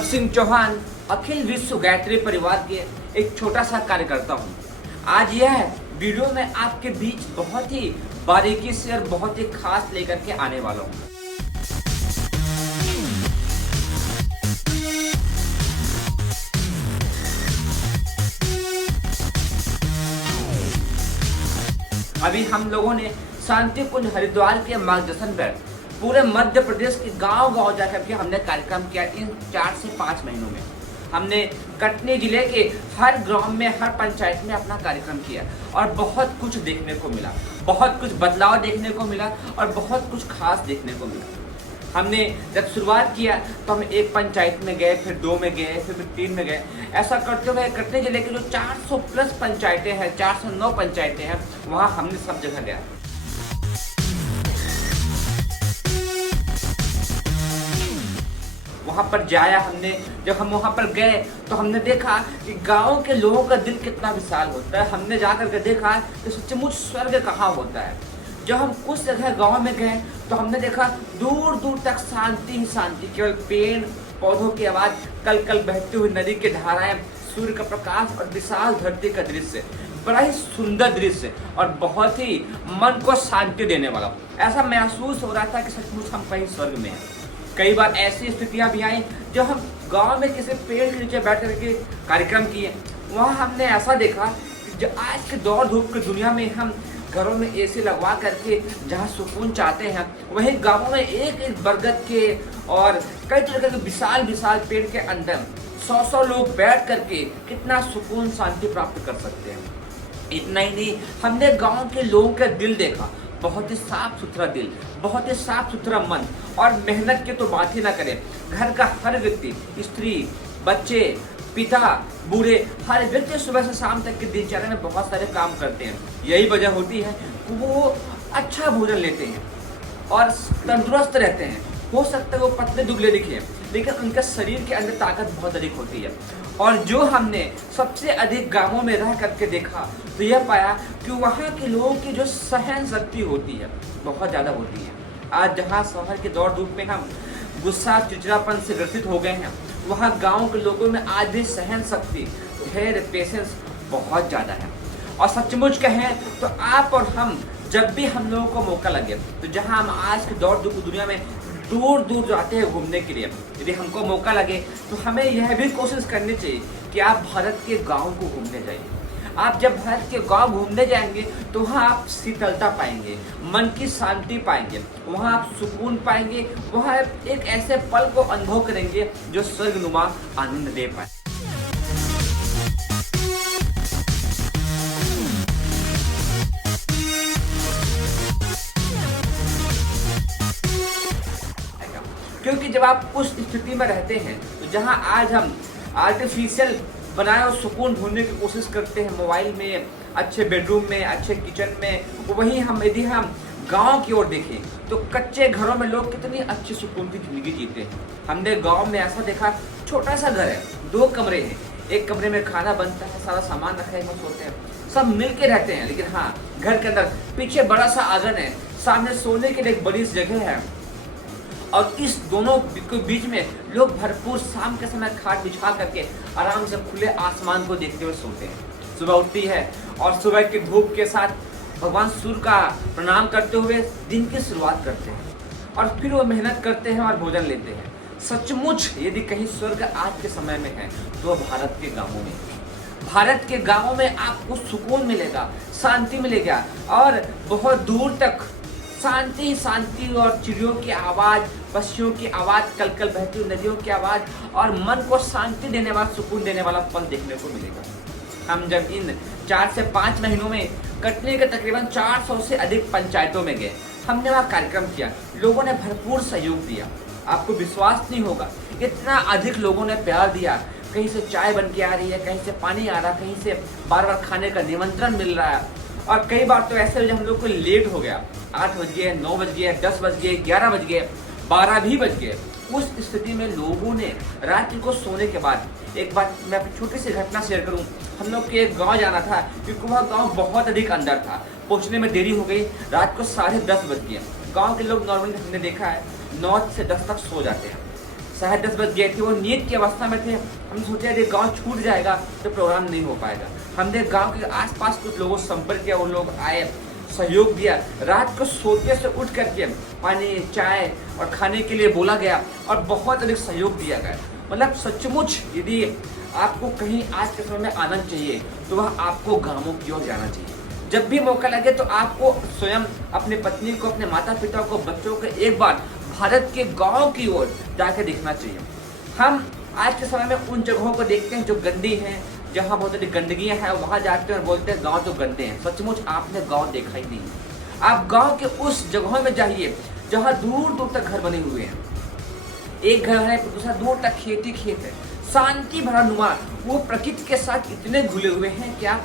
भगत सिंह चौहान अखिल विश्व गायत्री परिवार के एक छोटा सा कार्यकर्ता हूँ। आज यह वीडियो में आपके बीच बहुत ही बारीकी से और बहुत ही खास लेकर के आने वाला हूँ। अभी हम लोगों ने शांति कुंज हरिद्वार के मार्गदर्शन पर पूरे मध्य प्रदेश के गांव-गांव जाकर के हमने कार्यक्रम किया। इन 4 से 5 महीनों में हमने कटनी जिले के हर गांव में, हर पंचायत में अपना कार्यक्रम किया और बहुत कुछ देखने को मिला, बहुत कुछ बदलाव देखने को मिला और बहुत कुछ खास देखने को मिला। हमने जब शुरुआत किया तो हम एक पंचायत में गए, फिर 2 में गए, फिर 3 में गए। ऐसा करते हुए कटनी जिले के जो 400 प्लस पंचायतें हैं, 409 पंचायतें हैं, वहाँ हमने सब जगह गया। वहाँ पर जाया हमने। जब हम वहाँ पर गए तो हमने देखा कि गाँव के लोगों का दिल कितना विशाल होता है। हमने जाकर के देखा कि सचमुच स्वर्ग कहाँ होता है। जब हम कुछ जगह गांव में गए तो हमने देखा दूर दूर तक शांति ही शांति, केवल पेड़ पौधों की आवाज, कल कल बहती हुई नदी की धाराएं, सूर्य का प्रकाश और विशाल धरती का दृश्य। बड़ा ही सुंदर दृश्य और बहुत ही मन को शांति देने वाला। ऐसा महसूस हो रहा था कि सचमुच हम कहीं स्वर्ग में हैं। कई बार ऐसी स्थितियां भी आई जब हम गांव में किसी पेड़ के नीचे बैठ करके कार्यक्रम किए। वहाँ हमने ऐसा देखा कि जो आज के दौड़ धूप की दुनिया में हम घरों में एसी लगवा करके जहाँ सुकून चाहते हैं, वहीं गांवों में एक एक बरगद के और कई तरह के विशाल विशाल पेड़ के अंदर 100 लोग बैठ करके कितना सुकून शांति प्राप्त कर सकते हैं। इतना ही नहीं, हमने गांव के लोगों का दिल देखा, बहुत ही साफ सुथरा दिल, बहुत ही साफ सुथरा मन और मेहनत की तो बात ही ना करें। घर का हर व्यक्ति, स्त्री, बच्चे, पिता, बूढ़े, हर व्यक्ति सुबह से शाम तक के दिनचर्या में बहुत सारे काम करते हैं। यही वजह होती है कि वो अच्छा भोजन लेते हैं और तंदुरुस्त रहते हैं। हो सकता है वो पतले दुबले दिखे, लेकिन उनके शरीर के अंदर ताकत बहुत अधिक होती है। और जो हमने सबसे अधिक गांवों में रह करके देखा तो यह पाया कि वहाँ के लोगों की जो सहन शक्ति होती है बहुत ज़्यादा होती है। आज जहाँ शहर के दौड़ धूप में हम गुस्सा चिड़चिड़ापन से ग्रसित हो गए हैं, वहाँ गांव के लोगों में आज भी सहन शक्ति, धैर्य, पेशेंस बहुत ज़्यादा है। और सचमुच कहें तो आप और हम जब भी हम लोगों को मौका लगे तो जहाँ हम आज के दौड़ धूप दुनिया में दूर दूर जाते हैं घूमने के लिए, यदि हमको मौका लगे तो हमें यह भी कोशिश करनी चाहिए कि आप भारत के गाँव को घूमने जाइए। आप जब भारत के गांव घूमने जाएंगे तो वहाँ आप शीतलता पाएंगे, मन की शांति पाएंगे, वहाँ आप सुकून पाएंगे, वहाँ एक ऐसे पल को अनुभव करेंगे जो स्वर्गनुमा आनंद दे पाए। क्योंकि जब आप उस स्थिति में रहते हैं तो जहाँ आज हम आर्टिफिशियल बनाए और सुकून ढूंढने की कोशिश करते हैं मोबाइल में, अच्छे बेडरूम में, अच्छे किचन में, वहीं यदि हम गांव की ओर देखें तो कच्चे घरों में लोग कितनी अच्छी सुकून की जिंदगी जीते हैं। हमने गांव में ऐसा देखा, छोटा सा घर है, 2 कमरे हैं, एक कमरे में खाना बनता है, सारा सामान रखा है, सोते हैं, सब मिल के रहते हैं। लेकिन हाँ, घर के अंदर पीछे बड़ा सा आंगन है, सामने सोने के लिए एक बड़ी जगह है और इस दोनों के बीच में लोग भरपूर शाम के समय खाट बिछा करके आराम से खुले आसमान को देखते हुए सोते हैं। सुबह उठती है और सुबह की धूप के साथ भगवान सूर्य का प्रणाम करते हुए दिन की शुरुआत करते हैं और फिर वो मेहनत करते हैं और भोजन लेते हैं। सचमुच यदि कहीं स्वर्ग आज के समय में है तो भारत के गाँवों में। भारत के गाँवों में आपको सुकून मिलेगा, शांति मिलेगा और बहुत दूर तक शांति शांति और चिड़ियों की आवाज़, पक्षियों की आवाज़, कल कल बहती हुई नदियों की आवाज़ और मन को शांति देने वाला, सुकून देने वाला पल देखने को मिलेगा। हम जब इन 4 से 5 महीनों में कटनी के तकरीबन 400 से अधिक पंचायतों में गए, हमने वहाँ कार्यक्रम किया, लोगों ने भरपूर सहयोग दिया। आपको विश्वास नहीं होगा, इतना अधिक लोगों ने प्यार दिया। कहीं से चाय बन के आ रही है, कहीं से पानी आ रहा, कहीं से बार बार खाने का निमंत्रण मिल रहा है। और कई बार तो ऐसे हम लोग को लेट हो गया, 8 बज गए, 9 बज गए, 10 बज गए, 11 बज गए, 12 भी बज गए। उस स्थिति में लोगों ने रात्रि को सोने के बाद एक बार मैं अपनी छोटी सी घटना शेयर करूं। हम लोग के एक गांव जाना था क्योंकि वह गांव बहुत अधिक अंदर था, पहुंचने में देरी हो गई, रात को 10:30 बज गए। गांव के लोग नॉर्मली हमने देखा है 9 से 10 तक सो जाते हैं। 10:30 बज गए थे, वो नींद की अवस्था में थे। हमने सोचा यदि गांव छूट जाएगा तो प्रोग्राम नहीं हो पाएगा। हमने गांव के आसपास कुछ लोगों से संपर्क किया, उन लोग आए, सहयोग दिया। रात को सोते से उठ करके पानी, चाय और खाने के लिए बोला गया और बहुत अधिक सहयोग दिया गया। मतलब सचमुच यदि आपको कहीं आज के समय में आनंद चाहिए तो वह आपको गाँवों की ओर जाना चाहिए। जब भी मौका लगे तो आपको स्वयं अपनी पत्नी को, अपने माता पिता को, बच्चों को एक बार भारत के गांव की ओर जाकर देखना चाहिए। हम आज के समय में उन जगहों को देखते हैं जो गंदी हैं, जहाँ बहुत सारी गंदगियाँ हैं, वहाँ जाते हैं और बोलते हैं गांव तो गंदे हैं। सचमुच आपने गांव देखा ही नहीं। आप गांव के उस जगहों में जाइए जहाँ दूर दूर तक घर बने हुए हैं। एक घर है, दूसरा दूर तक खेत ही खेत है, शांति भरा नुमा, वो प्रकृति के साथ इतने घुले हुए हैं क्या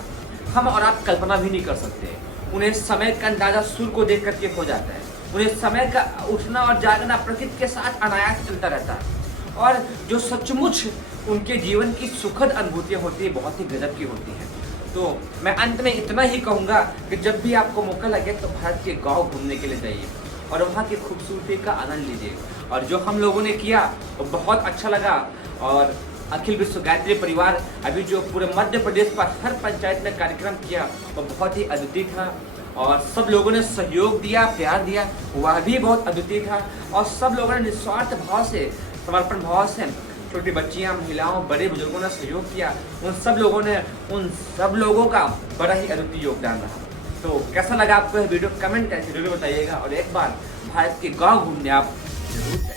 हम और आप कल्पना भी नहीं कर सकते। उन्हें समय का अंदाजा सूर्य को देख करके हो जाता है। उन्हें समय का उठना और जागना प्रकृति के साथ अनायास चलता रहता है। और जो सचमुच उनके जीवन की सुखद अनुभूतियाँ होती है, बहुत ही गजब की होती हैं। तो मैं अंत में इतना ही कहूँगा कि जब भी आपको मौका लगे तो भारत के गाँव घूमने के लिए जाइए और वहाँ की खूबसूरती का आनंद लीजिए। और जो हम लोगों ने किया वो बहुत अच्छा लगा। और अखिल विश्व गायत्री परिवार अभी जो पूरे मध्य प्रदेश पर हर पंचायत में कार्यक्रम किया वो बहुत ही अद्वितीय था। और सब लोगों ने सहयोग दिया, प्यार दिया, वह भी बहुत अद्वितीय था। और सब लोगों ने निस्वार्थ भाव से, समर्पण भाव से, छोटी बच्चियां, महिलाओं, बड़े बुजुर्गों ने सहयोग किया। उन सब लोगों का बड़ा ही अद्वितीय योगदान रहा। तो कैसा लगा आपको यह वीडियो, कमेंट करके जरूर बताइएगा। और एक बार भारत के गाँव घूमने आप जरूर जाइए।